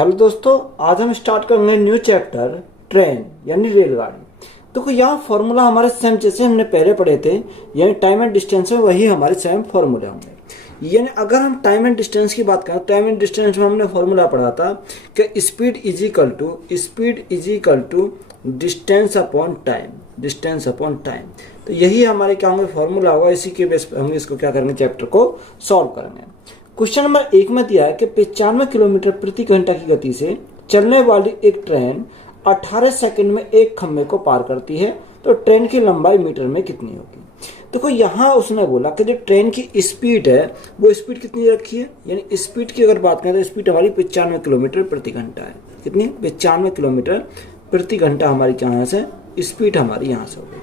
Hello दोस्तों, आज हम स्टार्ट करेंगे न्यू चैप्टर ट्रेन यानी रेलगाड़ी। तो यहाँ फॉर्मूला हमारे सेम जैसे हमने पहले पढ़े थे, यानी टाइम एंड डिस्टेंस में वही हमारे सेम फॉर्मूले होंगे। यानी अगर हम टाइम एंड डिस्टेंस की बात करें, टाइम एंड डिस्टेंस में हमने फॉर्मूला पढ़ा था कि speed is equal to distance upon time. तो यही हमारे क्या होंगे फॉर्मूला होगा, इसी के बेस पर हम इसको क्या करेंगे, चैप्टर को सॉल्व करेंगे। क्वेश्चन नंबर 1 में दिया है कि 95 किलोमीटर प्रति घंटा की गति से चलने वाली एक ट्रेन 18 सेकंड में एक खंभे को पार करती है, तो ट्रेन की लंबाई मीटर में कितनी होगी। देखो यहाँ उसने बोला कि जो ट्रेन की स्पीड है वो स्पीड कितनी रखी है, यानी स्पीड की अगर बात करें तो स्पीड हमारी 95 किलोमीटर प्रति घंटा है। कितनी? 95 किलोमीटर प्रति घंटा हमारी क्या यहाँ से स्पीड हमारी यहाँ से होगी।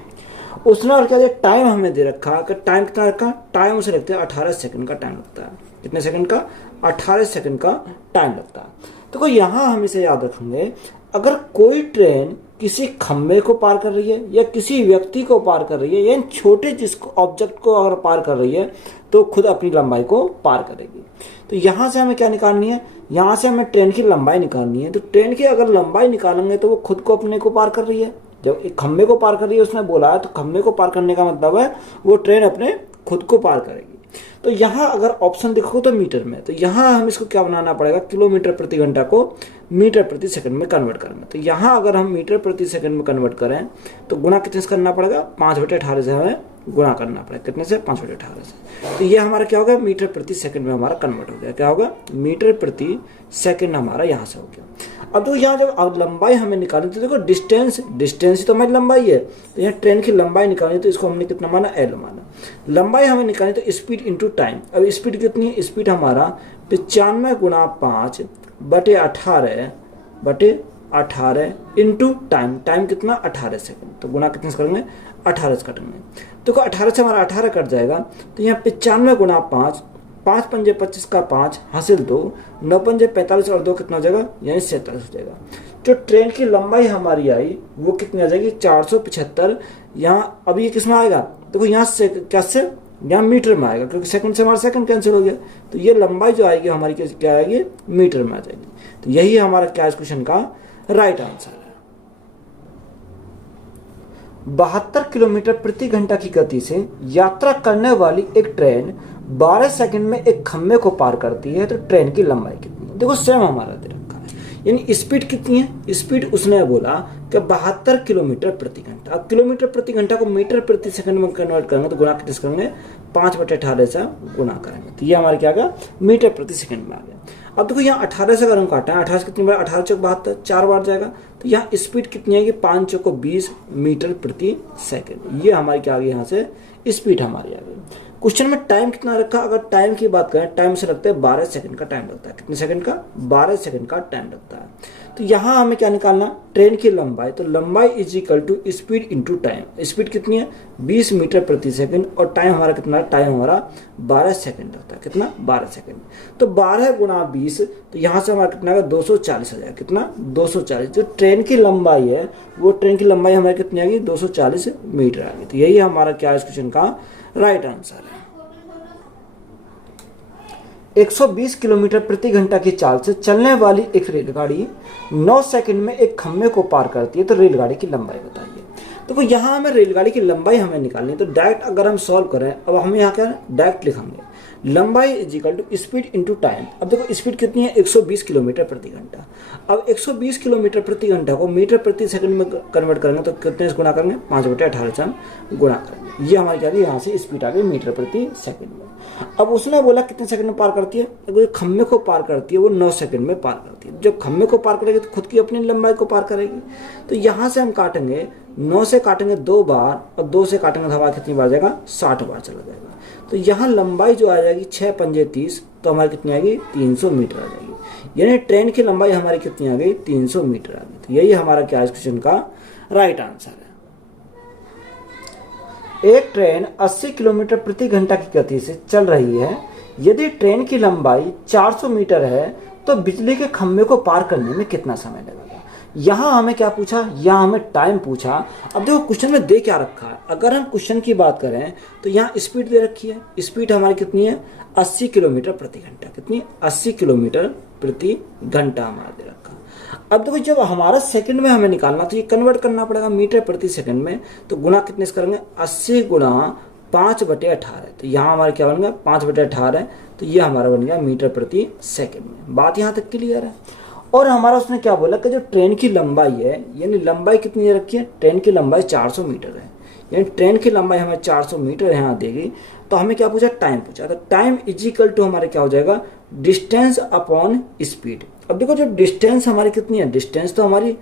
उसने और क्या टाइम हमें दे रखा कि टाइम कितना रखा, टाइम उसे रखते हैं 18 सेकंड का टाइम लगता है। कितने सेकंड का? 18 सेकंड का टाइम लगता है। तो यहाँ हम इसे याद रखेंगे, अगर कोई ट्रेन किसी खंभे को पार कर रही है या किसी व्यक्ति को पार कर रही है, यानी छोटे जिसको ऑब्जेक्ट को अगर पार कर रही है तो खुद अपनी लंबाई को पार करेगी। तो यहाँ से हमें क्या निकालनी है, यहाँ से हमें ट्रेन की लंबाई निकालनी है। तो ट्रेन की अगर लंबाई निकालेंगे तो वो खुद को अपने को पार कर रही है। जब एक खंभे को पार कर रही है उसने बोला है, तो खंभे को पार करने का मतलब है वो ट्रेन अपने खुद को पार करेगी। तो यहाँ अगर ऑप्शन देखो तो मीटर में, तो यहाँ हम इसको क्या बनाना पड़ेगा, किलोमीटर प्रति घंटा को मीटर प्रति सेकंड में कन्वर्ट करेंगे। तो यहाँ अगर हम मीटर प्रति सेकंड में कन्वर्ट करें तो गुणा कितने से करना पड़ेगा, 5/18 से हमें गुणा करना पड़ेगा। कितने से? 5/18 से। तो ये हमारा क्या होगा, मीटर प्रति सेकंड में हमारा कन्वर्ट हो गया। क्या होगा? मीटर प्रति सेकंड हमारा यहाँ से हो गया। अब तो यहाँ जब लंबाई हमें निकालनी तो देखो डिस्टेंस ही तो हमारी लंबाई है। तो यहाँ ट्रेन की लंबाई निकालनी तो इसको हमने कितना माना, एल माना। लंबाई हमें निकालनी तो स्पीड इंटू टाइम। अब स्पीड कितनी है, स्पीड हमारा 95 गुणा 5/18 इंटू टाइम। टाइम कितना? 18 सेकंड। तो गुणा कितने से करेंगे, 18 से करेंगे। तो 18 से हमारा 18 कट जाएगा। तो यहाँ 95 गुणा 5, 5 पंजे 25 का 5 हासिल 2, 9 पंजे 45 और 2 कितना हो जाएगा, यानी 47 हो जाएगा। जो ट्रेन की लंबाई हमारी आई वो कितनी आ जाएगी, 475। यहाँ अब ये किस में आएगा, देखो यहाँ से क्या से यहाँ मीटर में आएगा, क्योंकि सेकंड से हमारा सेकंड कैंसिल हो गया। तो ये लंबाई जो आएगी हमारी क्या आएगी, मीटर में आ जाएगी। तो यही हमारा क्या इस क्वेश्चन का राइट आंसर है। 72 किलोमीटर प्रति घंटा की गति से यात्रा करने वाली एक ट्रेन 12 सेकंड में एक खंभे को पार करती है, तो ट्रेन की लंबाई कितनी है। देखो सेम हमारा दे रखा है, यानी स्पीड कितनी है, स्पीड उसने बोला कि 72 किलोमीटर प्रति घंटा। अब किलोमीटर प्रति घंटा को मीटर प्रति सेकंड में कन्वर्ट करेंगे तो गुणा कितने करेंगे, 5/18 से गुणा करेंगे। तो ये हमारे क्या आ गया, मीटर प्रति सेकंड में आ गया। अब देखो यहाँ 18 से अगर हम काटें, 18 से कितनी बार, 18 चौक 72, 4 बार जाएगा। तो यहाँ स्पीड कितनी आएगी, 5 चौको 20 मीटर प्रति सेकंड। ये हमारी क्या आ गई, यहाँ से स्पीड हमारी आ गई। क्वेश्चन में टाइम कितना रखा, अगर टाइम की बात करें, टाइम से लगता है 12 सेकंड का टाइम लगता है। कितने सेकंड का? 12 सेकंड का टाइम लगता है। तो यहाँ हमें क्या निकालना, ट्रेन की लंबाई। तो लंबाई is equal to speed into time. Speed कितनी है, 20 मीटर प्रति सेकंड, और टाइम हमारा कितना है, टाइम हमारा 12 सेकंड लगता है। कितना? 12 सेकंड। तो 12 गुणा 20, तो यहाँ से हमारा कितना आएगा, 240 आ जाएगा। कितना? 240। जो ट्रेन की लंबाई है वो ट्रेन की लंबाई हमारी कितनी आएगी, 240 मीटर आ गई। तो यही हमारा क्या इस क्वेश्चन का राइट आंसर है। 120 किलोमीटर प्रति घंटा की चाल से चलने वाली एक रेलगाड़ी 9 सेकंड में एक खंभे को पार करती है, तो रेलगाड़ी की लंबाई बताइए। तो यहाँ हमें रेलगाड़ी की लंबाई हमें निकालनी है। तो डायरेक्ट अगर हम सॉल्व करें, अब हम यहाँ क्या डायरेक्ट लिखेंगे, लंबाई is equal to speed into time. अब देखो स्पीड कितनी है, 120 किलोमीटर प्रति घंटा। अब 120 किलोमीटर प्रति घंटा को मीटर प्रति सेकंड में कन्वर्ट करेंगे तो कितने से गुणा करेंगे, 5/18 से हम गुणा करेंगे। ये हमारी क्या, यहाँ से स्पीड आ गई मीटर प्रति सेकंड में। अब उसने बोला कितने सेकंड में पार करती है, अगर खंभे को पार करती है वो 9 सेकंड में पार करती है। जब खंभे को पार करेगी तो खुद की अपनी लंबाई को पार करेगी। तो यहाँ से हम काटेंगे, 9 से काटेंगे 2 बार और 2 से काटेंगे तो हमारा कितनी बार जाएगा, 60 बार चला जाएगा। तो यहाँ लंबाई जो आ जाएगी 6 पंजे 30, तो हमारी कितनी आएगी, 300 मीटर आ जाएगी। यानी ट्रेन की लंबाई हमारी कितनी आ गई, 300 मीटर आ गई। तो यही हमारा क्या इस क्वेश्चन का राइट आंसर है। एक ट्रेन 80 किलोमीटर प्रति घंटा की गति से चल रही है। यदि ट्रेन की लंबाई 400 मीटर है तो बिजली के खंभे को पार करने में कितना समय लगेगा। यहाँ हमें क्या पूछा, यहाँ हमें टाइम पूछा। अब देखो क्वेश्चन में दे क्या रखा है, अगर हम क्वेश्चन की बात करें तो यहाँ स्पीड दे रखी है। स्पीड हमारी कितनी है, 80 किलोमीटर प्रति घंटा। कितनी? 80 किलोमीटर प्रति घंटा हमारा दे रखा है। अब देखो जब हमारा सेकंड में हमें निकालना तो ये कन्वर्ट करना पड़ेगा मीटर प्रति सेकंड में, तो गुना कितने से करेंगे 80 गुणा 5/18, तो यहाँ हमारा क्या बन गया 5/18, तो ये हमारा बन गया मीटर प्रति सेकंड में। बात यहाँ तक क्लियर है। और हमारा उसने क्या बोला कि जो ट्रेन की लंबाई है, यानी लंबाई कितनी दे रखी है, ट्रेन की लंबाई 400 मीटर है, यानी ट्रेन की लंबाई हमें 400 मीटर यहाँ देगी। तो हमें क्या पूछा, टाइम पूछा, तो टाइम इजिकल टू हमारे क्या हो जाएगा, डिस्टेंस अपॉन स्पीड। अब देखो जो डिस्टेंस हमारी कितनी है, डिस्टेंस तो हमारी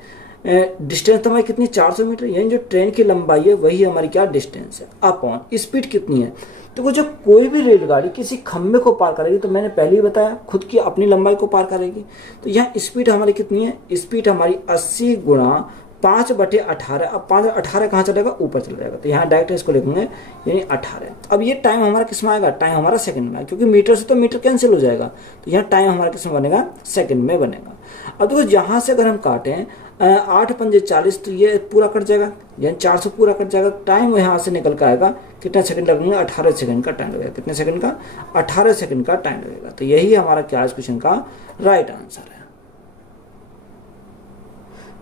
कितनी 400 मीटर, यानी जो ट्रेन की लंबाई है वही हमारी क्या डिस्टेंस है, अपॉन स्पीड कितनी है। तो जो कोई भी रेलगाड़ी किसी खंबे को पार करेगी, तो मैंने पहले ही बताया खुद की अपनी लंबाई को पार करेगी, तो यहाँ स्पीड हमारी कितनी है, स्पीड हमारी 80 गुणा 5/18। अब 5/18 कहाँ चलेगा, ऊपर चला जाएगा, तो यहाँ डायरेक्ट इसको लिखेंगे यानी 18। अब ये टाइम हमारा किस में आएगा, टाइम हमारा सेकंड में आएगा, क्योंकि मीटर से तो मीटर कैंसिल हो जाएगा, तो यहाँ टाइम हमारा किस में बनेगा, सेकंड में बनेगा। अब देखो यहाँ से अगर हम काटें 8 पंजे 40, तो ये पूरा कट जाएगा, यानी 400 पूरा कट जाएगा। टाइम यहाँ से निकल कर आएगा, कितना सेकंड लगेंगे, 18 सेकंड का टाइम लगेगा। कितने सेकंड का, 18 सेकंड का टाइम लगेगा। तो यही हमारा क्या इस क्वेश्चन का राइट आंसर है।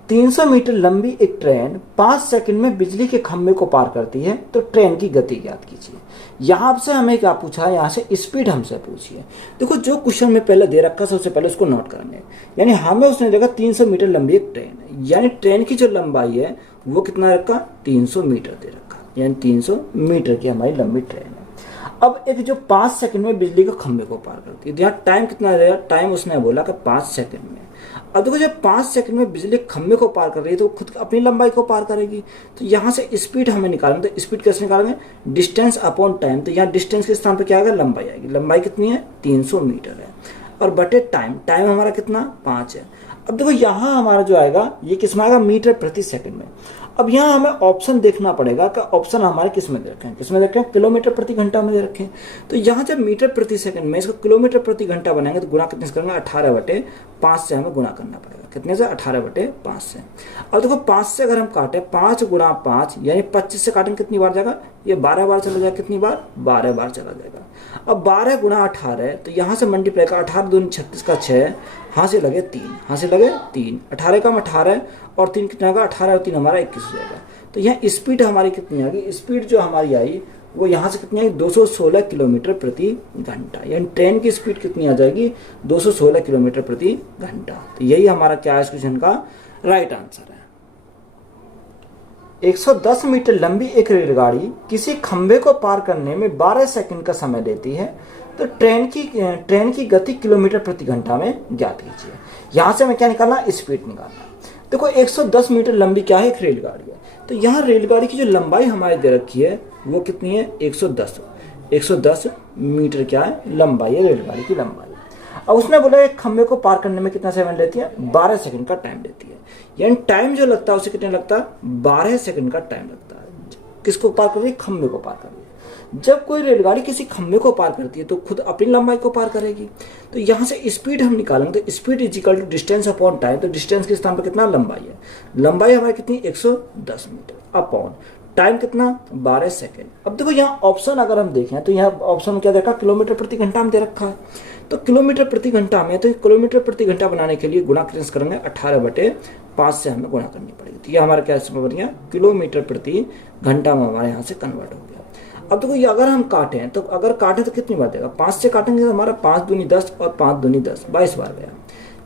300 मीटर लंबी एक ट्रेन 5 सेकंड में बिजली के खंभे को पार करती है, तो ट्रेन की गति ज्ञात कीजिए। यहाँ से हमें क्या पूछा है, यहाँ से स्पीड हमसे पूछी है। देखो जो क्वेश्चन में पहले दे रखा सबसे पहले उसको नोट करेंगे, यानी हमें उसने देखा 300 मीटर लंबी एक ट्रेन है, यानी ट्रेन की जो लंबाई है वो कितना रखा, 300 मीटर दे रखा, यानी 300 मीटर की हमारी लंबी ट्रेन है। अब एक जो 5 सेकंड में बिजली के खंभे को पार करती है, तो यहाँ टाइम कितना रहेगा, टाइम उसने बोला कि 5 सेकंड में। अब देखो जब 5 सेकंड में बिजली खंभे को पार कर रही है तो खुद अपनी लंबाई को पार करेगी, तो यहाँ से स्पीड हमें निकालेंगे, तो स्पीड कैसे निकालेंगे, डिस्टेंस अपॉन टाइम। तो यहाँ डिस्टेंस के स्थान पर क्या आएगा, लंबाई आएगी। लंबाई कितनी है, 300 मीटर है, और बटे टाइम, टाइम हमारा कितना 5 है। अब देखो यहाँ हमारा जो आएगा ये किस में आएगा, मीटर प्रति सेकंड में। अब यहाँ हमें ऑप्शन देखना पड़ेगा कि ऑप्शन हमारे किस में दे रखे हैं, किसमें दे रखे हैं, किलोमीटर प्रति घंटा में दे रखे हैं। तो यहाँ जब मीटर प्रति सेकंड में इसको किलोमीटर प्रति घंटा बनाएंगे, तो गुणा कितने से करेंगे, 18/5 से हमें गुणा करना पड़ेगा। कितने से, 18/5 से। अब देखो 5 से अगर हम काटे, 5 गुणा 5 यानी 25 से काटेंगे कितनी बार जाएगा, ये 12 बार चला जाएगा। कितनी बार, 12 बार चला जाएगा। अब 12 गुणा 18, तो यहाँ से मल्टीप्लाई का 18 दूनी 36 का 6, हाँ से लगे 3, हाँ से लगे 3, 18 का 18 और 3 कितना होगा, 18 और 3 हमारा 21 हो जाएगा। तो यहाँ स्पीड हमारी कितनी आ गई, स्पीड जो हमारी आई वो यहाँ से कितनी आई, 216 किलोमीटर प्रति घंटा, यानी ट्रेन की स्पीड कितनी आ जाएगी, 216 किलोमीटर प्रति घंटा। तो यही हमारा क्या है इस क्वेश्चन का राइट आंसर है। 110 मीटर लंबी एक रेलगाड़ी किसी खंभे को पार करने में 12 सेकंड का समय लेती है, तो ट्रेन की गति किलोमीटर प्रति घंटा में ज्ञात कीजिए। यहाँ से हमें क्या निकालना, स्पीड निकालना। देखो 110 मीटर लंबी क्या है, एक रेलगाड़ी है, तो यहाँ रेलगाड़ी की जो लंबाई हमारी दे रखी है वो कितनी है, 110 मीटर क्या है, लंबाई है रेलगाड़ी की लंबाई। अब उसने बोला एक खंभे को पार करने में कितना समय लेती है, 12 सेकंड का टाइम लेती है, यानी टाइम जो लगता है उसे कितने लगता है, 12 सेकंड का टाइम लगता है। किसको पार कर रही है, खंभे को पार कर रही है। जब कोई रेलगाड़ी किसी खंभे को पार करती है तो खुद अपनी लंबाई को पार करेगी। तो यहाँ से स्पीड हम निकालेंगे, तो speed is equal to distance upon time. तो डिस्टेंस के स्थान पर कितना, लंबाई है, लंबाई हमारी कितनी 110 मीटर अपॉन टाइम कितना, 12 सेकंड। अब देखो यहाँ ऑप्शन अगर हम देखें तो यहाँ ऑप्शन क्या देखा, किलोमीटर प्रति घंटा में दे रखा है, तो किलोमीटर प्रति घंटा में, तो किलोमीटर प्रति घंटा बनाने के लिए गुणा करेंगे 18/5 से हमें गुणा करनी पड़ेगी। तो ये हमारा क्या बन गया, किलोमीटर प्रति घंटा में हमारे यहाँ से कन्वर्ट हो गया। अब देखो ये अगर हम काटें तो तो कितनी बार देगा, 5 से काटेंगे तो हमारा 5 दूनी 10 और 5 दूनी 10, 22 बार गया।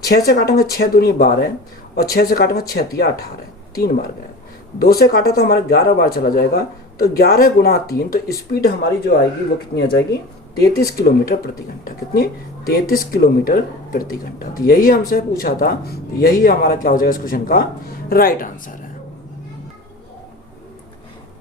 6 से काटेंगे 6 दूनी 12 और 6 से काटेंगे 6 तिया 18, 3 बार गया। 2 से काटा तो हमारा 11 बार चला जाएगा, तो 11 गुणा 3, तो स्पीड हमारी जो आएगी वो कितनी आ जाएगी, 33 किलोमीटर प्रति घंटा। कितनी, 33 किलोमीटर प्रति घंटा। तो यही हमसे पूछा था, तो यही हमारा क्या हो जाएगा इस क्वेश्चन का राइट आंसर है।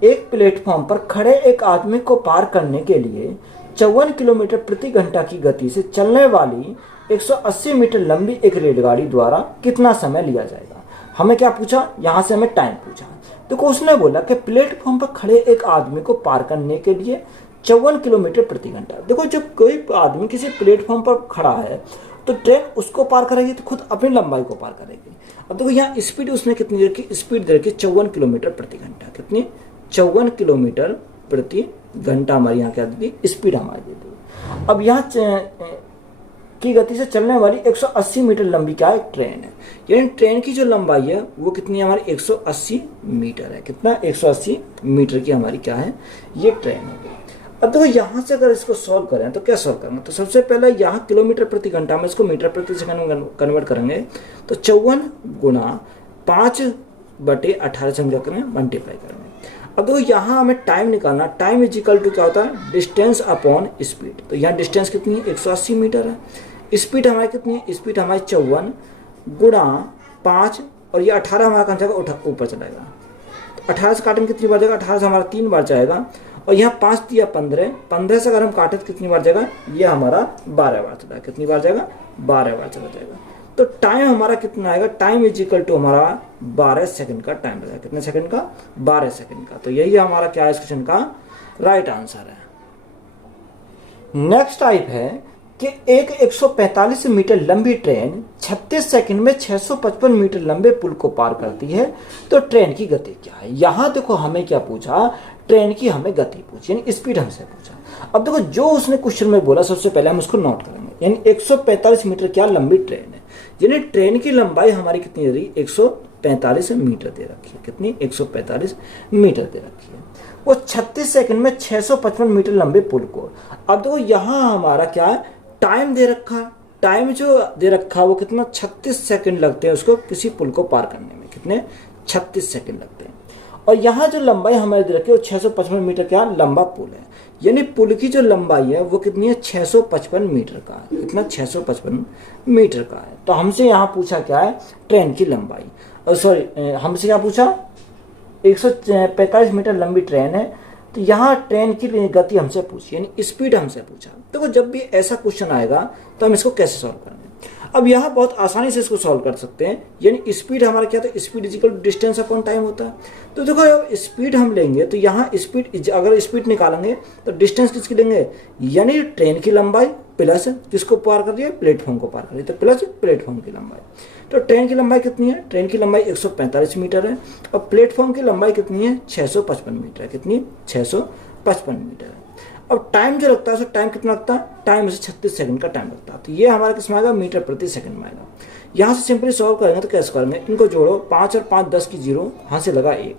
एक प्लेटफॉर्म पर खड़े एक आदमी को पार करने के लिए 54 किलोमीटर प्रति घंटा की गति से चलने वाली 180 मीटर लंबी एक रेलगाड़ी द्वारा कितना समय लिया जाएगा। हमें क्या पूछा, यहाँ से हमें टाइम पूछा। देखो उसने बोला कि प्लेटफॉर्म पर खड़े एक आदमी को पार करने के लिए 54 किलोमीटर प्रति घंटा। देखो जब कोई आदमी किसी प्लेटफॉर्म पर खड़ा है तो ट्रेन उसको पार करेगी तो खुद अपनी लंबाई को पार करेगी। अब देखो यहाँ स्पीड उसने कितनी देर की, स्पीड दे रखी 54 किलोमीटर प्रति घंटा। कितनी, 54 किलोमीटर प्रति घंटा हमारी यहाँ क्या दी, स्पीड हमारी दी थी। अब यहाँ की गति से चलने वाली 180 मीटर लंबी क्या है, ट्रेन है। यानी ट्रेन की जो लंबाई है वो कितनी है हमारी, 180 मीटर है। कितना, 180 मीटर की हमारी क्या है, ये ट्रेन है। अब देखो यहाँ से अगर इसको सॉल्व करें तो क्या सॉल्व करेंगे, तो सबसे पहले यहाँ किलोमीटर प्रति घंटा में इसको मीटर प्रति सेकंड में कन्वर्ट करेंगे, तो 54 गुणा 5/18 से हम क्या करेंगे, मल्टीप्लाई करेंगे। अब देखो यहाँ हमें टाइम निकालना, टाइम इज इक्वल टू क्या होता है, डिस्टेंस अपॉन स्पीड। तो यहाँ डिस्टेंस कितनी है, 180 मीटर है। स्पीड हमारी कितनी है, स्पीड हमारी 54 गुणा 5 और ये 18 हमारा कहाँ जाएगा, ऊपर चलाएगा। तो 18 से काटेंगे कितनी बार जाएगा, 18 से हमारा 3 बार जाएगा। और यहाँ 5 दिया 15, 15 से अगर हम काटे तो कितनी बार जाएगा, ये हमारा 12 बार चला। कितनी बार जाएगा, 12 बार चला जाएगा। तो टाइम हमारा कितना आएगा, टाइम इज इक्वल टू हमारा 12 सेकंड का टाइम लगेगा। कितने सेकंड का, 12 सेकंड का। तो यही हमारा क्या है इस क्वेश्चन का राइट आंसर है। नेक्स्ट टाइप है कि एक 145 मीटर लंबी ट्रेन 36 सेकंड में 655 मीटर लंबे पुल को पार करती है, तो ट्रेन की गति क्या है। यहां देखो हमें क्या पूछा, ट्रेन की हमें गति पूछी, यानी स्पीड हमसे पूछा। अब देखो जो उसने क्वेश्चन में बोला सबसे पहले हम उसको नोट करेंगे। यानी 145 मीटर क्या लंबी ट्रेन है, यानी ट्रेन की लंबाई हमारी कितनी दे रही, 145 मीटर दे रखी है। कितनी, 145 मीटर दे रखी है। वो 36 सेकंड में 655 मीटर लंबे पुल को। अब देखो यहाँ हमारा क्या है, टाइम दे रखा। टाइम जो दे रखा वो कितना, 36 सेकंड लगते हैं उसको किसी पुल को पार करने में। कितने, 36 सेकंड लगते हैं। और यहाँ जो लंबाई हमारे दे रखी है वो 655 मीटर क्या लंबा पुल है। यानी पुल की जो लंबाई है वो कितनी है, 655 मीटर का है। कितना, 655 मीटर का है। तो हमसे यहाँ पूछा क्या है, ट्रेन की लंबाई। सॉरी, हमसे क्या पूछा, 145 मीटर लंबी ट्रेन है, तो यहाँ ट्रेन की गति हमसे पूछी, यानी स्पीड हमसे पूछा। देखो जब भी ऐसा क्वेश्चन आएगा तो हम इसको कैसे सॉल्व करेंगे। अब यहाँ बहुत आसानी से इसको सॉल्व कर सकते हैं। यानी स्पीड हमारा क्या था, speed is equal to distance upon time होता है। तो देखो अब स्पीड हम लेंगे तो यहाँ स्पीड, अगर स्पीड निकालेंगे तो डिस्टेंस किसकी लेंगे, यानी ट्रेन की लंबाई प्लस किसको पार कर रही है, प्लेटफॉर्म को पार कर रही है, तो प्लस प्लेटफॉर्म की लंबाई। तो ट्रेन की लंबाई कितनी है, ट्रेन की लंबाई 145 मीटर है और प्लेटफॉर्म की लंबाई कितनी है, 655 मीटर है। कितनी, 655 मीटर है। अब टाइम जो लगता है उसका टाइम कितना लगता है, टाइम से 36 सेकंड का टाइम लगता है। तो ये हमारा किस में आएगा, मीटर प्रति सेकंड में आएगा। यहाँ से सिंपली सॉल्व करेंगे तो कैसे करेंगे, इनको जोड़ो, 5 और 5 10 की 0, यहाँ से लगा 1,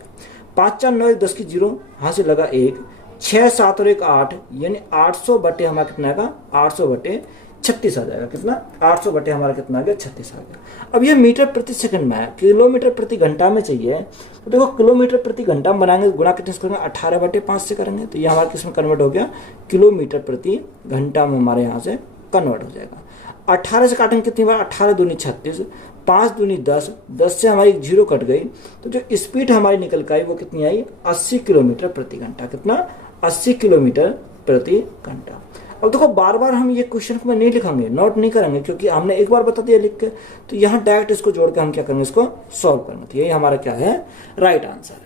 5 4 9 10 की 0, यहाँ से लगा 1, 6 7 और 1 8, यानी 800 बटे हमारा कितना आएगा, 800 बटे 36 आ जाएगा। कितना, 800 बटे हमारा कितना आ गया, 36 आ गया। अब ये मीटर प्रति सेकंड में है, किलोमीटर प्रति घंटा में चाहिए। तो देखो किलोमीटर प्रति घंटा में बनाएंगे, गुणा कितने से करेंगे, 18 बटे 5 से करेंगे। तो ये हमारा किसमें कन्वर्ट हो गया, किलोमीटर प्रति घंटा में हमारे यहाँ से कन्वर्ट हो जाएगा। 18 से काटेंगे कितनी बार, 18 दूनी 36, 5 दूनी 10, 10 से हमारी 0 कट गई। तो जो स्पीड हमारी निकल कर आई वो कितनी आई, 80 किलोमीटर प्रति घंटा। कितना, 80 किलोमीटर प्रति घंटा। अब देखो बार बार हम ये क्वेश्चन में नहीं लिखेंगे, नोट नहीं करेंगे, क्योंकि हमने एक बार बता दिया लिख के। तो यहाँ डायरेक्ट इसको जोड़ के हम क्या करेंगे, इसको सॉल्व करेंगे। तो यही हमारा क्या है, राइट आंसर है।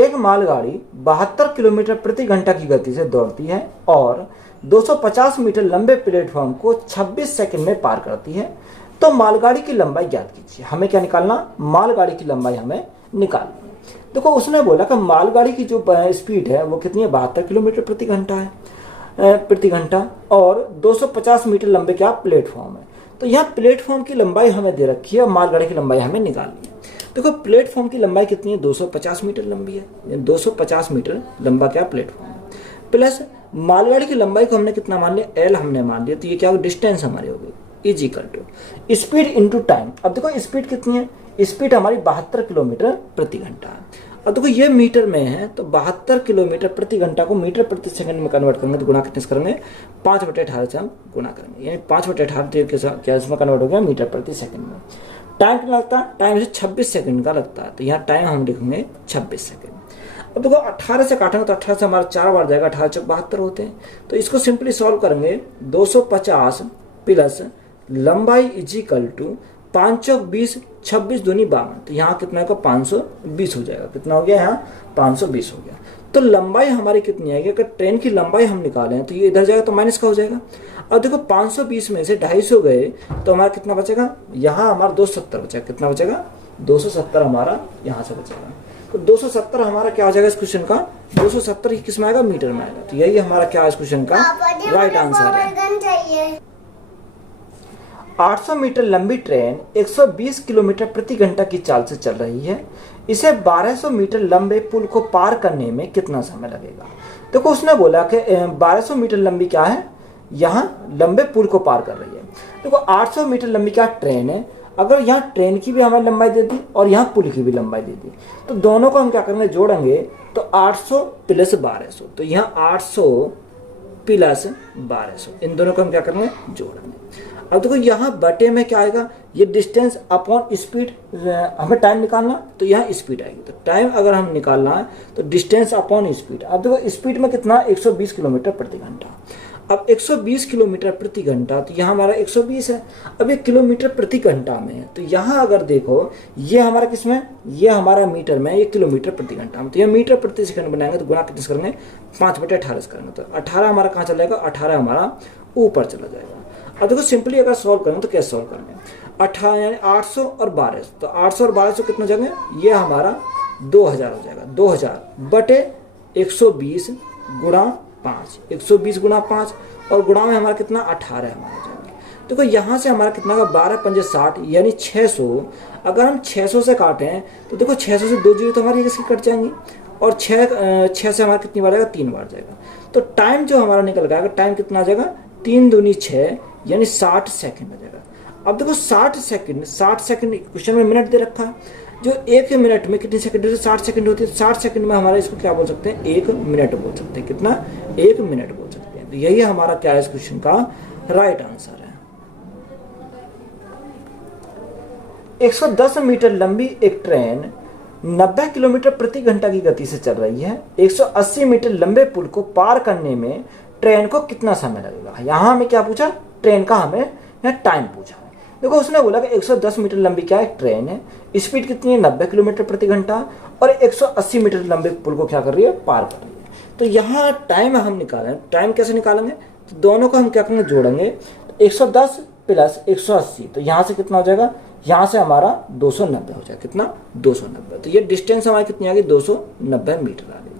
एक मालगाड़ी 72 किलोमीटर प्रति घंटा की गति से दौड़ती है और 250 मीटर लंबे प्लेटफॉर्म को 26 सेकंड में पार करती है, तो मालगाड़ी की लंबाई ज्ञात कीजिए। हमें क्या निकालना, मालगाड़ी की लंबाई हमें निकालनी। देखो उसने बोला कि मालगाड़ी की जो स्पीड है वो कितनी है, 72 किलोमीटर प्रति घंटा है, प्रति घंटा, और 250 मीटर लंबे क्या प्लेटफॉर्म है। तो यहाँ प्लेटफॉर्म की लंबाई हमें दे रखी है और मालगाड़ी की लंबाई हमें निकालनी है। देखो प्लेटफॉर्म की लंबाई कितनी है, 250 मीटर लंबी है, 250 मीटर लंबा क्या प्लेटफॉर्म है, प्लस मालगाड़ी की लंबाई को हमने कितना मान लिया, एल हमने मान लिया। तो ये क्या होगा, डिस्टेंस हमारी होगी, is equal to speed into time. अब देखो स्पीड कितनी है, स्पीड हमारी 72 किलोमीटर प्रति घंटा है। अब देखो ये मीटर में है, तो 72 किलोमीटर प्रति घंटा को मीटर प्रति सेकंड में कन्वर्ट करेंगे तो गुणा कितने से करेंगे, 5/18 से हम गुणा करेंगे, यानी 5/18 के साथ क्या इसमें कन्वर्ट हो गया, मीटर प्रति सेकंड में। टाइम कितना लगता है, टाइम से 26 सेकंड का लगता है। तो यहाँ टाइम हम लिखेंगे 26 सेकंड। अब देखो 18 से काटेंगे तो 18 से हमारा 4 बार जाएगा, 18 चौक 72 होते हैं। तो इसको सिंपली सॉल्व करेंगे, 250 प्लस लंबाई इज इक्वल टू 5 चौक 20, 26 दूनी 52। तो यहाँ कितना होगा, 520 हो जाएगा। कितना हो गया, यहाँ 520 हो गया। तो लंबाई हमारी कितनी आएगी, अगर ट्रेन की लंबाई हम निकालें तो ये इधर जाएगा तो माइनस का हो जाएगा। अब देखो 520 में से 250 गए तो हमारा कितना बचेगा, यहाँ हमारा 270 बचेगा। कितना बचेगा, 270 हमारा यहाँ से बचेगा। तो 270 हमारा क्या हो जाएगा इस क्वेश्चन का, 270 किस में आएगा, मीटर में आएगा। तो यही हमारा क्या इस क्वेश्चन का राइट आंसर है। 800 मीटर लंबी ट्रेन 120 किलोमीटर प्रति घंटा की चाल से चल रही है। इसे 1200 मीटर लंबे पुल को पार करने में कितना समय लगेगा। देखो उसने बोला कि 1200 मीटर लंबी क्या है, यहाँ लंबे पुल को पार कर रही है। देखो 800 मीटर लंबी क्या ट्रेन है, अगर यहाँ ट्रेन की भी हमें लंबाई दे दी और यहाँ पुल की भी लंबाई दे दी, तो दोनों को हम क्या करेंगे, जोड़ेंगे। तो 800 प्लस 1200, तो यहाँ 800 प्लस 1200, इन दोनों को हम क्या करेंगे, जोड़ेंगे। अब देखो यहाँ बटे में क्या आएगा, ये डिस्टेंस अपॉन स्पीड, हमें टाइम निकालना, तो यहाँ स्पीड आएगी। तो टाइम अगर हम निकालना है तो डिस्टेंस अपॉन स्पीड। अब देखो स्पीड में कितना, 120 किलोमीटर प्रति घंटा। अब 120 किलोमीटर प्रति घंटा, तो यहाँ हमारा 120 है। अब ये किलोमीटर प्रति घंटा में है, तो यहाँ अगर देखो ये हमारा किसमें, ये हमारा मीटर में, ये किलोमीटर प्रति घंटा में। तो ये मीटर प्रति सेकंड बनाएंगे तो गुणा कितने करेंगे, 5/18 करेंगे। तो 18 हमारा कहाँ चला जाएगा, 18 हमारा ऊपर चला जाएगा। अब देखो सिंपली अगर सॉल्व करें तो कैसे सॉल्व करेंगे, 18 यानी 800 और 1200, तो 800 और 1200 कितना हो जाएंगे, ये हमारा 2000 हो जाएगा। 2000 बटे 120 गुणा 5, 120 गुणा 5 और गुणा में हमारा कितना, 18 हमारा हो जाएगा। देखो यहाँ से हमारा कितना का 12 पंजे 60 यानी 600। अगर हम 600 से काटें तो देखो 600 से 2 जीरो तो हमारी इसकी कट जाएंगी, और 6 से हमारा कितनी बार जाएगा, 3 बार जाएगा। तो टाइम जो हमारा निकल जाएगा, टाइम कितना आ जाएगा, 3 दूनी 6 यानी 60 सेकंड हो जाएगा। अब देखो 60 सेकंड क्वेश्चन में मिनट दे रखा है, जो एक मिनट में कितनी सेकंड होती है, 60 सेकंड होती है। 60 सेकंड में हमारा इसको क्या बोल सकते हैं, 1 मिनट बोल सकते हैं। कितना, 1 मिनट बोल सकते हैं। तो यही हमारा क्या है इस क्वेश्चन का राइट आंसर है। 110 मीटर लंबी एक ट्रेन 90 किलोमीटर प्रति घंटा की गति से चल रही है। 180 मीटर लंबे पुल को पार करने में ट्रेन को कितना समय लगेगा। यहाँ हमें क्या पूछा, ट्रेन का हमें यहाँ टाइम पूछा है। देखो उसने बोला कि 110 मीटर लंबी क्या है, ट्रेन है, स्पीड कितनी है, 90 किलोमीटर प्रति घंटा, और 180 मीटर लंबे पुल को क्या कर रही है, पार कर रही है। तो यहाँ टाइम हम निकालें, टाइम कैसे निकालेंगे, तो दोनों को हम क्या करेंगे, जोड़ेंगे। तो 110 प्लस 180, तो यहाँ से कितना हो जाएगा, यहाँ से हमारा 290 हो जाएगा। कितना, 290। तो ये डिस्टेंस हमारी कितनी आ गई, 290 मीटर आ गई।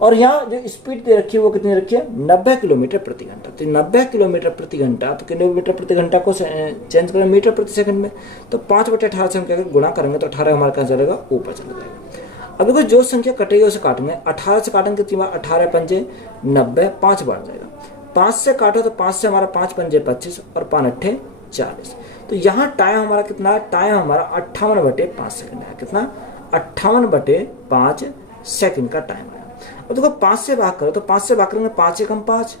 और यहाँ जो स्पीड दे रखी है वो कितनी रखी है, 90 किलोमीटर प्रति घंटा। तो 90 किलोमीटर प्रति घंटा, तो किलोमीटर प्रति घंटा को चेंज करें मीटर प्रति सेकंड में, तो 5/18 से हम क्या गुणा करेंगे, तो 18 हमारा कहाँ चलेगा, ऊपर चला जाएगा। अब देखो जो संख्या कटेगी उसे काटेंगे, 18 से काटेंगे कितनी बार, 18 पंजे 90, 5 बार जाएगा। 5 से काटो तो 5 से हमारा 5 पंजे 25 और 5 अट्ठे 40। तो यहाँ टाइम हमारा कितना है, टाइम हमारा 58/5 सेकंड है। कितना, 58/5 सेकंड का टाइम है। और देखो 5 से भाग करो, तो 5 से भाग करेंगे, 5 एकम 5,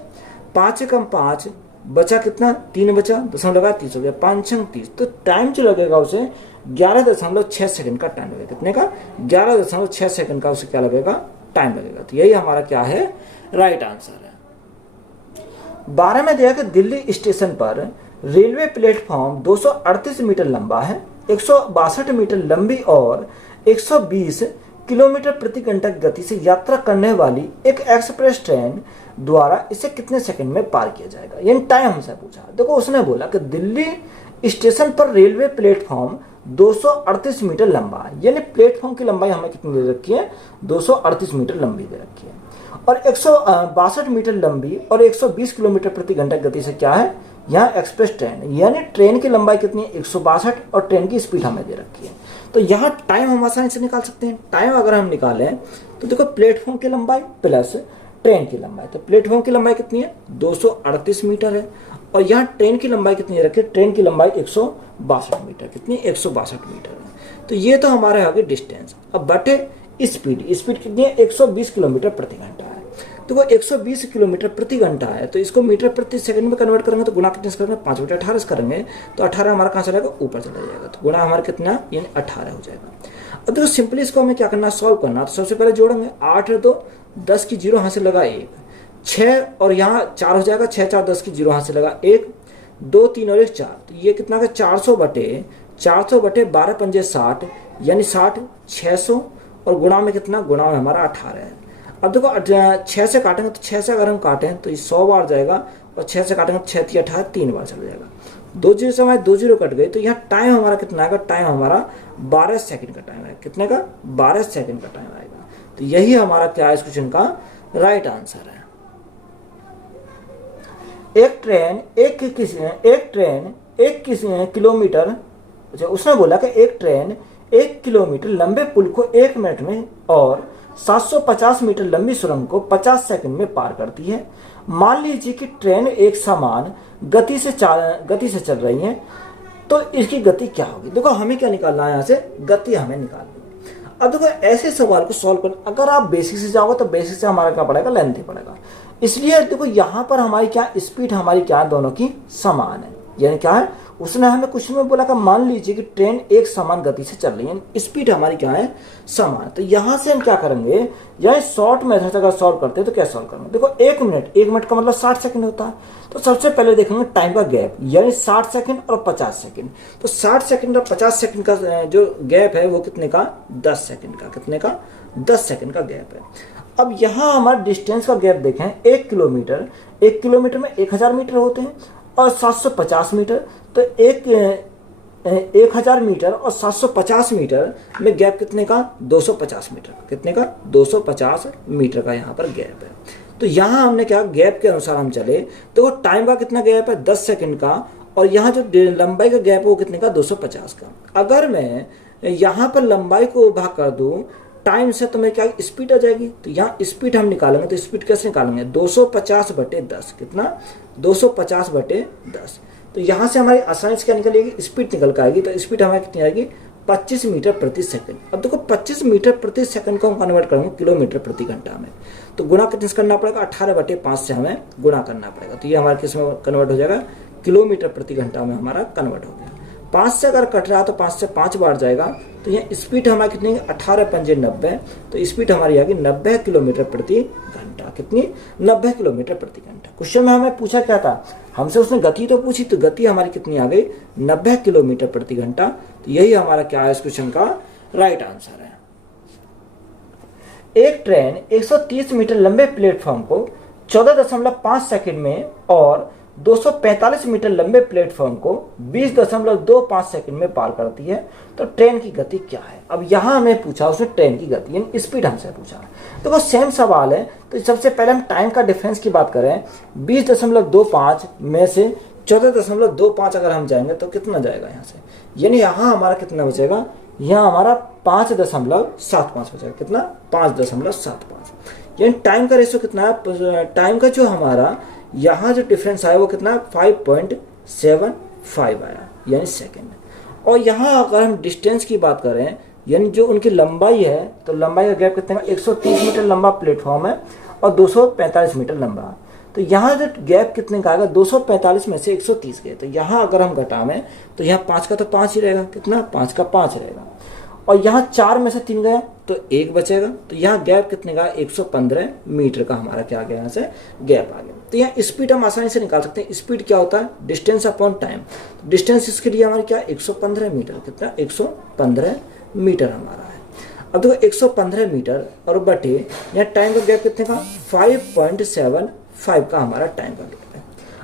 5 एकम 5 बचा कितना, 3 बचा, दशमलव लगा 30 हो गया, 5 छंग 30। तो टाइम जो लगेगा उसे 11.6 सेकंड का टाइम लगेगा। कितने का, 11.6 सेकंड का उसे क्या लगेगा, टाइम लगेगा। तो यही हमारा क्या है, राइट आंसर है। 12 में दिया कि दिल्ली स्टेशन पर रेलवे प्लेटफॉर्म 238 मीटर लंबा है, 162 मीटर लंबी और 120 किलोमीटर प्रति घंटा की गति से यात्रा करने वाली एक एक्सप्रेस ट्रेन द्वारा इसे कितने सेकंड में पार किया जाएगा, यानी टाइम हमसे पूछा। देखो उसने बोला कि दिल्ली स्टेशन पर रेलवे प्लेटफॉर्म 238 मीटर लंबा है, यानी प्लेटफॉर्म की लंबाई हमें कितनी दे रखी है, 238 मीटर लंबी दे रखी है, और 162 मीटर लंबी और 120 किलोमीटर प्रति घंटा की गति से क्या है, यहाँ एक्सप्रेस ट्रेन, यानी ट्रेन की लंबाई कितनी है, 162, और ट्रेन की स्पीड हमें दे रखी है। तो यहाँ टाइम हम आसानी से निकाल सकते हैं। टाइम अगर हम निकालें तो देखो प्लेटफॉर्म की लंबाई प्लस ट्रेन की लंबाई, तो प्लेटफॉर्म की लंबाई कितनी है, 238 मीटर है, और यहाँ ट्रेन की लंबाई कितनी रखी है, ट्रेन की लंबाई 162 मीटर, कितनी, 162 मीटर है। तो ये तो हमारे आगे डिस्टेंस। अब बटे स्पीड, स्पीड कितनी है, 120 किलोमीटर प्रति घंटा है। तो वो 120 किलोमीटर प्रति घंटा है, तो इसको मीटर प्रति सेकंड में कन्वर्ट करेंगे तो गुणा कितने करेंगे, 5/18 करेंगे, तो 18 हमारा कहाँ चलेगा, ऊपर चला जाएगा। तो गुणा हमारा कितना, यानी 18 हो जाएगा। अब देखो सिंपली इसको हमें क्या करना, सॉल्व करना। तो सबसे पहले जोड़ेंगे, 8 और 2 10 की 0 हाथ से लगा 1, 6 और यहाँ 4 हो जाएगा, 6 4 10 की 0 हाथ से लगा 1, 2 3 और 1 4। तो ये कितना का, 400 बटे 12 पंजे 60, यानी 60 600, और गुणा में कितना, गुणा में हमारा 18 है। अब देखो 6 से काटेंगे, तो 6 से अगर हम काटें तो ये 100 बार जाएगा, और 6 से काटेंगे तो 6 3 18 3 बार चला जाएगा। 2 जीरो से हमारे 2 जीरो कट गए, तो यहाँ टाइम हमारा कितना आएगा, टाइम हमारा 12 सेकंड का टाइम आएगा। कितने का, 12 सेकंड का टाइम आएगा। तो यही हमारा क्या है इस क्वेश्चन का राइट आंसर है। एक ट्रेन एक किलोमीटर, अच्छा उसने बोला कि एक ट्रेन 1 किलोमीटर लंबे पुल को 1 मिनट में और 750 मीटर लंबी सुरंग को 50 सेकंड में पार करती है। मान लीजिए कि ट्रेन एक समान गति से चल रही है, तो इसकी गति क्या होगी। देखो हमें क्या निकालना है, यहाँ से गति हमें निकालनी है। अब देखो ऐसे सवाल को सॉल्व करना, अगर आप बेसिक से जाओगे तो बेसिक से हमारा क्या पड़ेगा, लेंथ ही पड़ेगा। इसलिए देखो यहाँ पर हमारी क्या स्पीड हमारी क्या दोनों की समान है, यानी क्या है, उसने हमें कुछ में बोला कि मान लीजिए कि ट्रेन एक समान गति से चल रही है, स्पीड हमारी क्या है, समान। तो यहाँ से हम क्या करेंगे, यानी शॉर्ट मेथड से अगर सॉल्व करते हैं तो क्या सॉल्व करेंगे। देखो 1 मिनट का मतलब 60 सेकंड होता है, तो सबसे पहले देखेंगे टाइम का गैप, यानी 60 सेकंड और 50 सेकंड। तो 60 सेकंड और 50 सेकंड का जो गैप है वो कितने का, 10 सेकंड का। कितने का, 10 सेकंड का गैप है। अब यहाँ हमारा डिस्टेंस का गैप देखें, 1 किलोमीटर में 1000 मीटर होते हैं और 750 मीटर, तो 1000 मीटर और 750 मीटर में गैप कितने का, 250 मीटर। कितने का, 250 मीटर का यहाँ पर गैप है। तो यहाँ हमने क्या, गैप के अनुसार हम चले तो वो टाइम का कितना गैप है, 10 सेकंड का, और यहाँ जो लंबाई का गैप है वो कितने का, 250 का। अगर मैं यहाँ पर लंबाई को भाग कर दूं टाइम से, तो मैं क्या, स्पीड आ जाएगी। तो यहाँ स्पीड हम निकालेंगे, तो स्पीड कैसे निकालेंगे, 250/10। कितना, 250/10। तो यहाँ से हमारी आसानी से क्या निकलेगी, स्पीड निकल कर आएगी। तो स्पीड हमारी कितनी आएगी, 25 मीटर प्रति सेकंड। अब देखो 25 मीटर प्रति सेकंड को हम कन्वर्ट करेंगे किलोमीटर प्रति घंटा में, तो गुना कितने से करना पड़ेगा, 18/5 से हमें गुना करना पड़ेगा। तो ये हमारे किस में कन्वर्ट हो जाएगा, किलोमीटर प्रति घंटा में हमारा कन्वर्ट हो गया। 5 से अगर कट रहा तो 5 से 5 बार जाएगा, तो यहाँ स्पीड हमारी कितनी है, 18×5 = 90। तो स्पीड हमारी आ गई 90 किलोमीटर प्रति घंटा। कितनी, 90 किलोमीटर प्रति घंटा। क्वेश्चन में हमें पूछा क्या था, हमसे उसने गति तो पूछी, तो गति हमारी कितनी आ गई, 90 किलोमीटर प्रति घंटा। तो यही हमारा क्या है इस क्वेश्चन का राइट आंसर है। एक ट्रेन 130 मीटर लंबे प्लेटफॉर्म को 14.5 सेकंड में और 245 मीटर लंबे प्लेटफॉर्म को 20.25 सेकंड में पार करती है, तो ट्रेन की गति क्या है। अब यहाँ हमें पूछा उसने ट्रेन की गति, यानी स्पीड हमसे पूछा। देखो सेम सवाल है, तो सबसे पहले हम टाइम का डिफरेंस की बात करें, 20.25 में से 14.25 अगर हम जाएंगे तो कितना जाएगा यहाँ से, यानी यहाँ हमारा कितना बचेगा, यहाँ हमारा 5.75 बचेगा। कितना, 5.75। यानी टाइम का रेशियो कितना है, टाइम का जो हमारा यहाँ जो डिफरेंस आया वो कितना, 5.75 आया, यानी सेकंड। और यहाँ अगर हम डिस्टेंस की बात करें, यानी जो उनकी लंबाई है, तो लंबाई का गैप कितना, 130 मीटर लंबा प्लेटफॉर्म है और 245 मीटर लंबा। तो यहाँ जो गैप कितने का आएगा, 245 में से 130 गए, तो यहाँ अगर हम घटावें तो यहाँ 5 का तो 5 ही रहेगा। कितना, 5 का 5 रहेगा। और यहाँ 4 में से 3 गया तो 1 बचेगा। तो यहाँ गैप कितने का, 115 मीटर का हमारा क्या आ गया, यहाँ से गैप आ गया। तो यहाँ स्पीड हम आसानी से निकाल सकते हैं। स्पीड क्या होता है, डिस्टेंस अपॉन टाइम। डिस्टेंस इसके लिए हमारी क्या, 115 मीटर। कितना, 115 मीटर हमारा है। अब देखो 115 मीटर और बटे यहाँ टाइम का गैप कितने का, 5.75 का हमारा टाइम का गैप है।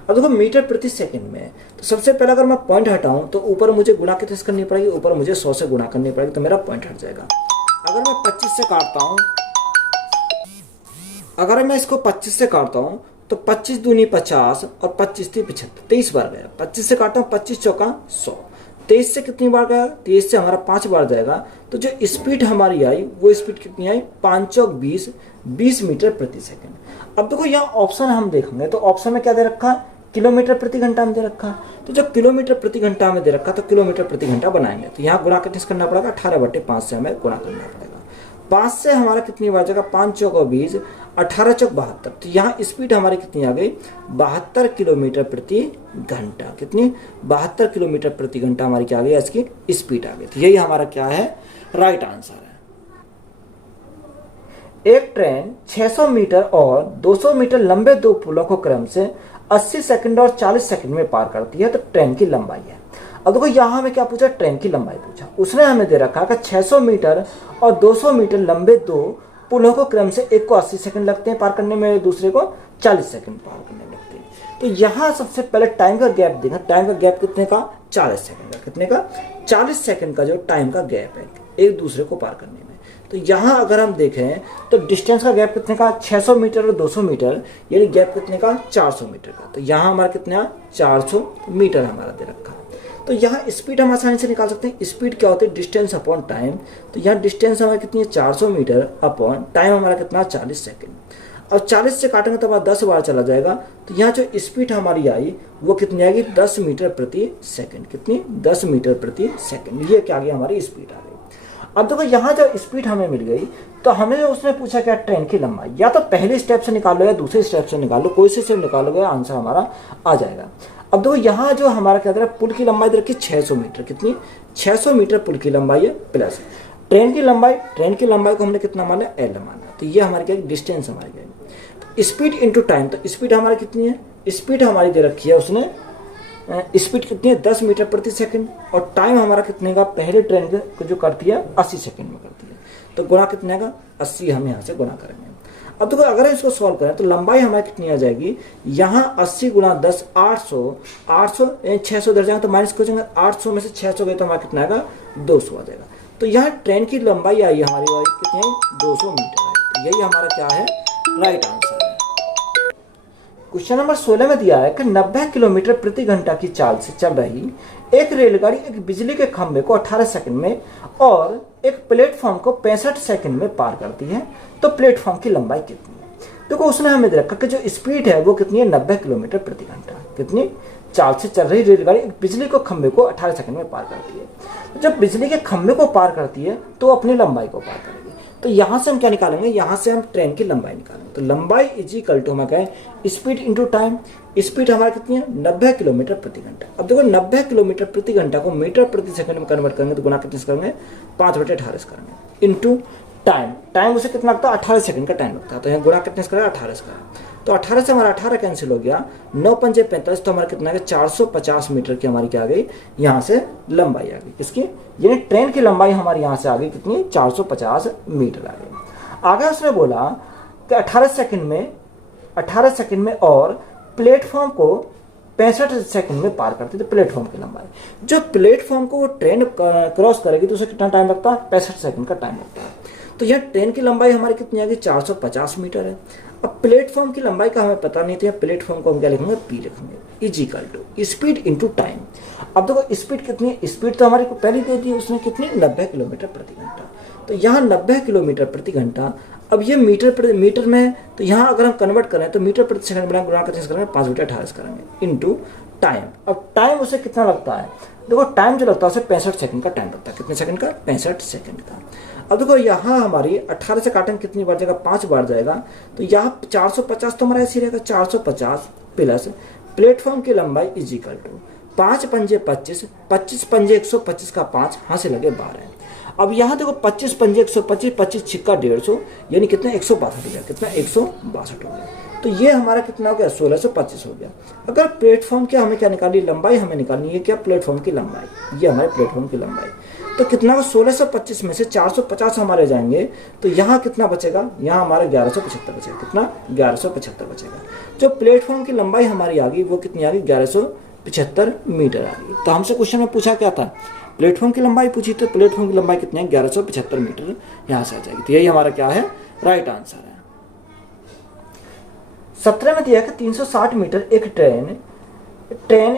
अब देखो मीटर प्रति सेकंड में, तो सबसे पहले अगर मैं पॉइंट हटाऊं तो ऊपर मुझे गुणा कितने से करनी पड़ेगी, ऊपर मुझे 100 से गुणा करनी पड़ेगी, तो मेरा पॉइंट हट जाएगा। अगर मैं 25 से काटता हूं, अगर मैं इसको 25 से काटता हूं तो 25 दूनी 50 और 25 × 75, 23 बार गया। 25 से काटता हूँ, 25 चौका 100। 23 से कितनी बार गया, 23 से हमारा 5 बार जाएगा। तो जो स्पीड हमारी आई वो स्पीड कितनी आई, 5 चौक 20 मीटर प्रति सेकंड। अब देखो यहाँ ऑप्शन हम देखेंगे तो ऑप्शन में क्या दे रखा है, किलोमीटर प्रति घंटा में दे रखा है। तो जब किलोमीटर प्रति घंटा में दे रखा तो किलोमीटर प्रति घंटा बनाएंगे, तो यहाँ गुणा कितने से करना पड़ेगा, 18/5 से हमें गुणा करना पड़ेगा। 5 से हमारा कितनी बार जाएगा, 5 चौका 20, 18 चौक 72। तो यहाँ स्पीड हमारी कितनी आ गई, 72 किलोमीटर प्रति घंटा। कितनी, 72 किलोमीटर प्रति घंटा हमारी क्या आ गई, इसकी स्पीड आ गई। तो यही हमारा क्या है, राइट आंसर है। एक ट्रेन 600 मीटर और 200 मीटर लंबे 2 पुलों को क्रम से 80 सेकंड और 40 सेकंड में पार करती है, तो ट्रेन की लंबाई है। अब देखो यहाँ हमें क्या पूछा, ट्रेन की लंबाई पूछा। उसने हमें दे रखा है कि 600 मीटर और 200 मीटर लंबे 2 पुलों को क्रम से एक को 80 सेकंड लगते हैं पार करने में, दूसरे को 40 सेकंड पार करने लगते हैं। तो यहाँ सबसे पहले टाइम का गैप देखा, टाइम का गैप कितने का 40 सेकंड का, कितने का 40 सेकंड का जो टाइम का गैप है एक दूसरे को पार करने में। तो यहाँ अगर हम देखें तो डिस्टेंस का गैप कितने का 600 मीटर और 200 मीटर, यानी गैप कितने का 400 मीटर का। तो यहाँ हमारा कितना 400 मीटर हमारा दे रखा है। तो यहाँ स्पीड हम आसानी से निकाल सकते हैं। स्पीड क्या होती है, डिस्टेंस अपॉन टाइम। तो यहाँ डिस्टेंस हमारा कितनी है 400 मीटर अपॉन टाइम हमारा कितना 40 सेकंड। अब 40 से काटेंगे तो हमारा 10 बार चला जाएगा। तो यहाँ जो स्पीड हमारी आई वो कितनी आएगी 10 मीटर प्रति सेकंड, कितनी 10 मीटर प्रति सेकंड। ये क्या आ गई हमारी स्पीड आ गई। अब देखो यहाँ जब स्पीड हमें मिल गई तो हमें उसने पूछा क्या ट्रेन की लंबाई, या तो पहले स्टेप से निकाल लो या दूसरे स्टेप से निकाल लो, कोई से स्टेप निकालोगे आंसर हमारा आ जाएगा। अब देखो यहाँ जो हमारा क्या दे रहा है, पुल की लंबाई दे रखी 600 मीटर, कितनी 600 मीटर पुल की लंबाई है, प्लस ट्रेन की लंबाई को हमने कितना माना एल माना। तो ये हमारी क्या डिस्टेंस हमारी गई। स्पीड इंटू टाइम, तो स्पीड हमारी कितनी है, स्पीड हमारी दे रखी है उसने, स्पीड कितनी है 10 मीटर प्रति सेकंड, और टाइम हमारा कितने का पहले ट्रेन को जो करती है 80 सेकंड में करती है। तो गुणा कितने का 80 हम यहाँ से गुणा करेंगे। अब देखो अगर इसको सॉल्व करें तो लंबाई हमारी कितनी आ जाएगी, यहाँ 80 गुणा 10 800, 600 इधर जाएंगे तो माइनस हो जाएंगे, 800 में से 600 गए तो हमारा कितना आएगा 200 आ जाएगा। तो यहाँ ट्रेन की लंबाई आई हमारी कितनी है 200 मीटर है। तो यही हमारा क्या है राइट आंसर है। क्वेश्चन नंबर 16 में दिया है कि 90 किलोमीटर प्रति घंटा की चाल से चल रही एक रेलगाड़ी एक बिजली के खंभे को 18 सेकंड में और एक प्लेटफॉर्म को 65 सेकंड में पार करती है, तो प्लेटफॉर्म की लंबाई कितनी है। देखो उसने हमें दे रखा कि जो स्पीड है वो कितनी है 90 किलोमीटर प्रति घंटा, कितनी चाल से चल रही रेलगाड़ी एक बिजली के खंभे को 18 सेकंड में पार करती है। जब बिजली के खंभे को पार करती है तो अपनी लंबाई को पार करेगी। तो यहाँ से हम क्या निकालेंगे, यहाँ से हम ट्रेन की लंबाई निकालेंगे। तो लंबाई इज इक्वल टू हमारा क्या है स्पीड इंटू टाइम। स्पीड हमारा कितनी है 90 किलोमीटर प्रति घंटा। अब देखो 90 किलोमीटर प्रति घंटा को मीटर प्रति सेकंड में कन्वर्ट करेंगे तो गुना कितने से करेंगे 5/18 से करेंगे, इंटू टाइम। टाइम उसे कितना लगता है 18 सेकंड का टाइम लगता है। तो यहाँ गुना कितने से करेंगे 18 से करेंगे। तो 18 से हमारा 18 कैंसिल हो गया, 9 पंजे 45, तो हमारा कितना है 450 मीटर की हमारी क्या आ गई यहाँ से लंबाई आ गई। किसकी, यानी ट्रेन की लंबाई हमारी यहाँ से आ गई कितनी 450 मीटर आ गई। आगे उसने बोला कि 18 सेकंड में और प्लेटफॉर्म को 65 सेकंड में पार करती है। तो प्लेटफॉर्म की लंबाई, जो प्लेटफॉर्म को वो ट्रेन क्रॉस करेगी तो उसे कितना टाइम लगता है 65 सेकंड का टाइम लगता है। तो यह ट्रेन की लंबाई हमारी कितनी आ गई 450 मीटर है। अब प्लेटफॉर्म की लंबाई का हमें पता नहीं था, प्लेटफॉर्म को हम क्या लिखेंगे पी लिखेंगे, is equal to speed into time. अब देखो स्पीड कितनी है, स्पीड तो हमारी को पहले दे दी उसने कितनी 90 किलोमीटर प्रति घंटा। तो यहाँ 90 किलोमीटर प्रति घंटा, अब ये मीटर में, तो यहाँ अगर हम कन्वर्ट करें तो मीटर प्रति सेकंड में गुणा करके करेंगे 5/18 करेंगे, इंटू टाइम। अब टाइम उसे कितना लगता है, देखो टाइम जो लगता है उसे 65 सेकंड का टाइम लगता है। कितने सेकंड का 65 सेकंड का। अब देखो यहाँ हमारी 18 से काटेंगे कितनी बार जाएगा 5 बार जाएगा। तो यहाँ 450 तो हमारा ऐसे रहेगा 450 प्लस प्लेटफॉर्म की लंबाई इज इक्वल टू 5 पंजे 25, 25 पंजे 125 का 5 हाँ से लगे 12। अब यहाँ देखो 25 पंजे 125, 25 छिक्का 150, यानी कितना 162 हो गया, कितना 162 हो गया। तो ये हमारा कितना हो गया 1625 हो गया। अगर प्लेटफॉर्म क्या हमें क्या निकालनी लंबाई हमें निकालनी है क्या प्लेटफॉर्म की लंबाई, ये हमारे प्लेटफॉर्म की लंबाई। तो कितना हो 1625 में से 450 हमारे जाएंगे तो यहाँ कितना बचेगा, यहाँ हमारा 1175 बचेगा, कितना 1175 बचेगा। जो प्लेटफॉर्म की लंबाई हमारी आ गई वो कितनी आ गई 1175 मीटर आ गई। तो हमसे क्वेश्चन में पूछा क्या था, प्लेटफॉर्म की लंबाई पूछी, तो प्लेटफॉर्म की लंबाई कितनी है 1175 मीटर यहाँ से आ जाएगी। तो यही हमारा क्या है राइट आंसर है। 17 में दिया है कि 360 मीटर एक ट्रेन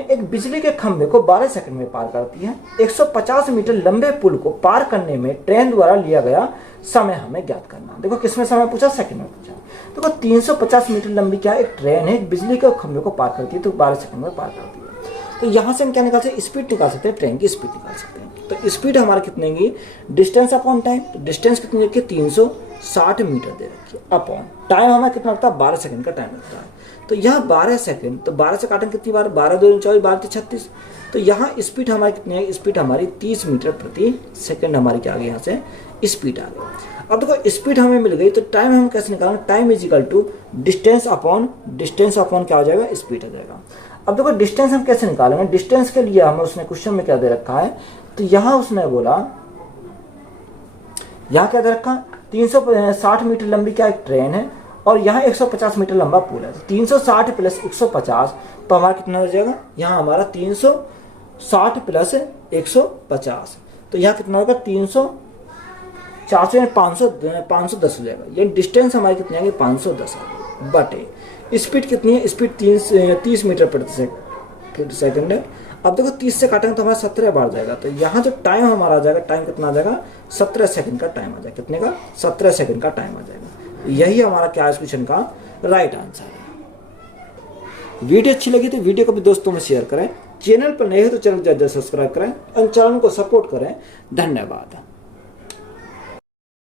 एक बिजली के खंभे को 12 सेकंड में पार करती है। 150 मीटर लंबे पुल को पार करने में ट्रेन द्वारा लिया गया समय हमें ज्ञात करना। देखो किसमें समय पूछा, सेकंड में पूछा। देखो 350 मीटर लंबी क्या एक ट्रेन है, एक बिजली के खंभे को पार करती है, तो 12 सेकंड में पार करती है। तो यहाँ से हम क्या निकाल सकते हैं, स्पीड निकाल सकते हैं, ट्रेन की स्पीड निकाल सकते हैं। तो स्पीड हमारी कितनी की डिस्टेंस अपॉन टाइम, तो डिस्टेंस कितनी रखी है 360 मीटर दे रखी है, अपॉन टाइम हमें कितना लगता है 12 सेकंड का टाइम लगता है। तो यहाँ 12 सेकंड, तो 12 से काटेंगे कितनी बार 12 2 24 12 36। तो यहाँ स्पीड हमारी कितनी है, स्पीड हमारी 30 मीटर प्रति सेकंड हमारी क्या आ गई, यहाँ से स्पीड आ गई। अब देखो स्पीड हमें मिल गई तो टाइम हम कैसे निकालेंगे, time is equal to distance upon क्या हो जाएगा स्पीड आ जाएगा। अब देखो डिस्टेंस हम कैसे निकालेंगे, डिस्टेंस के लिए हमें उसने क्वेश्चन में क्या दे रखा है, तो यहाँ उसने बोला यहाँ क्या दे रखा 360 मीटर लंबी क्या एक ट्रेन है और यहाँ 150 मीटर लंबा पुल है। 360 प्लस 150 तो हमारा कितना हो जाएगा, यहाँ हमारा 360 प्लस 150 तो यहाँ कितना होगा 510 हो जाएगा। ये डिस्टेंस हमारी कितनी आएगी 510 बटे स्पीड कितनी है, स्पीड 30 मीटर प्रति सेकंड है। अब देखो 30 से काटेंगे तो हमारा 17 बढ़ जाएगा, तो यहाँ जो टाइम हमारा आ जाएगा, टाइम कितना आ जाएगा 17 सेकंड का टाइम आ जाएगा। कितने का 17 सेकंड का टाइम आ जाएगा। यही हमारा क्या इस क्वेश्चन का राइट आंसर है। वीडियो अच्छी लगी तो वीडियो को भी दोस्तों में शेयर करें, चैनल पर नए हो तो चैनल को सब्सक्राइब करें और चैनल को सपोर्ट करें। धन्यवाद।